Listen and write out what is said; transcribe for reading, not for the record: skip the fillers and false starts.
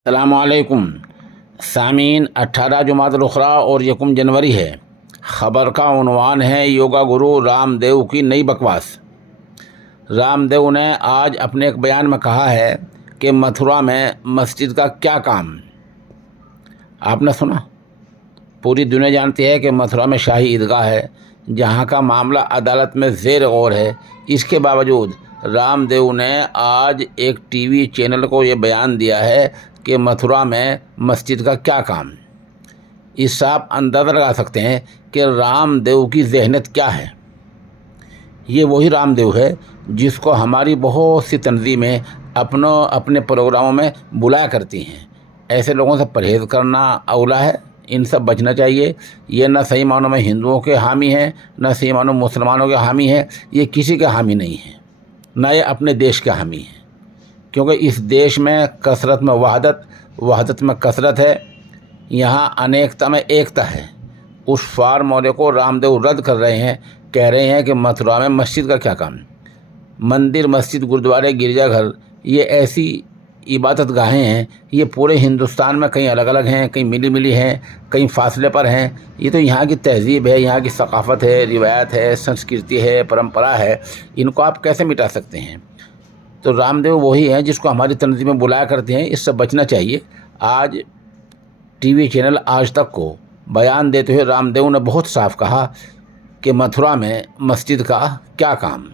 अस्सलामुअलैकुम सामीन। 18 जुमादुल उखरा और 1 जनवरी है। ख़बर का उन्वान है योगा गुरु रामदेव की नई बकवास। रामदेव ने आज अपने एक बयान में कहा है कि मथुरा में मस्जिद का क्या काम। आपने सुना? पूरी दुनिया जानती है कि मथुरा में शाही ईदगाह है, जहां का मामला अदालत में ज़ेर गौर है। इसके बावजूद रामदेव ने आज एक टीवी चैनल को ये बयान दिया है कि मथुरा में मस्जिद का क्या काम। इससे आप अंदाज़ा लगा सकते हैं कि रामदेव की ज़हनियत क्या है। ये वही रामदेव है जिसको हमारी बहुत सी तंजीमें अपने प्रोग्रामों में बुलाया करती हैं। ऐसे लोगों से परहेज़ करना अवला है, इनसे बचना चाहिए। ये न सही मानों में हिंदुओं के हामी हैं, न सही मानों में मुसलमानों के हामी हैं। ये किसी के हामी नहीं है, न ये अपने देश के हामी हैं, क्योंकि इस देश में कसरत में वहदत, वहदत में कसरत है। यहाँ अनेकता में एकता है। उस फार्मूले को रामदेव रद्द कर रहे हैं, कह रहे हैं कि मथुरा में मस्जिद का क्या काम। मंदिर, मस्जिद, गुरुद्वारे, गिरजाघर ये ऐसी इबादत गाहें हैं, ये पूरे हिंदुस्तान में कहीं अलग अलग हैं, कहीं मिली मिली हैं, कहीं फासले पर हैं। ये तो यहाँ की तहजीब है, यहाँ की सकाफ़त है, रिवायत है, संस्कृति है, परंपरा है। इनको आप कैसे मिटा सकते हैं? तो रामदेव वही हैं जिसको हमारी तंजीमें बुलाया करते हैं। इससे बचना चाहिए। आज टीवी चैनल आज तक को बयान देते हुए रामदेव ने बहुत साफ कहा कि मथुरा में मस्जिद का क्या काम।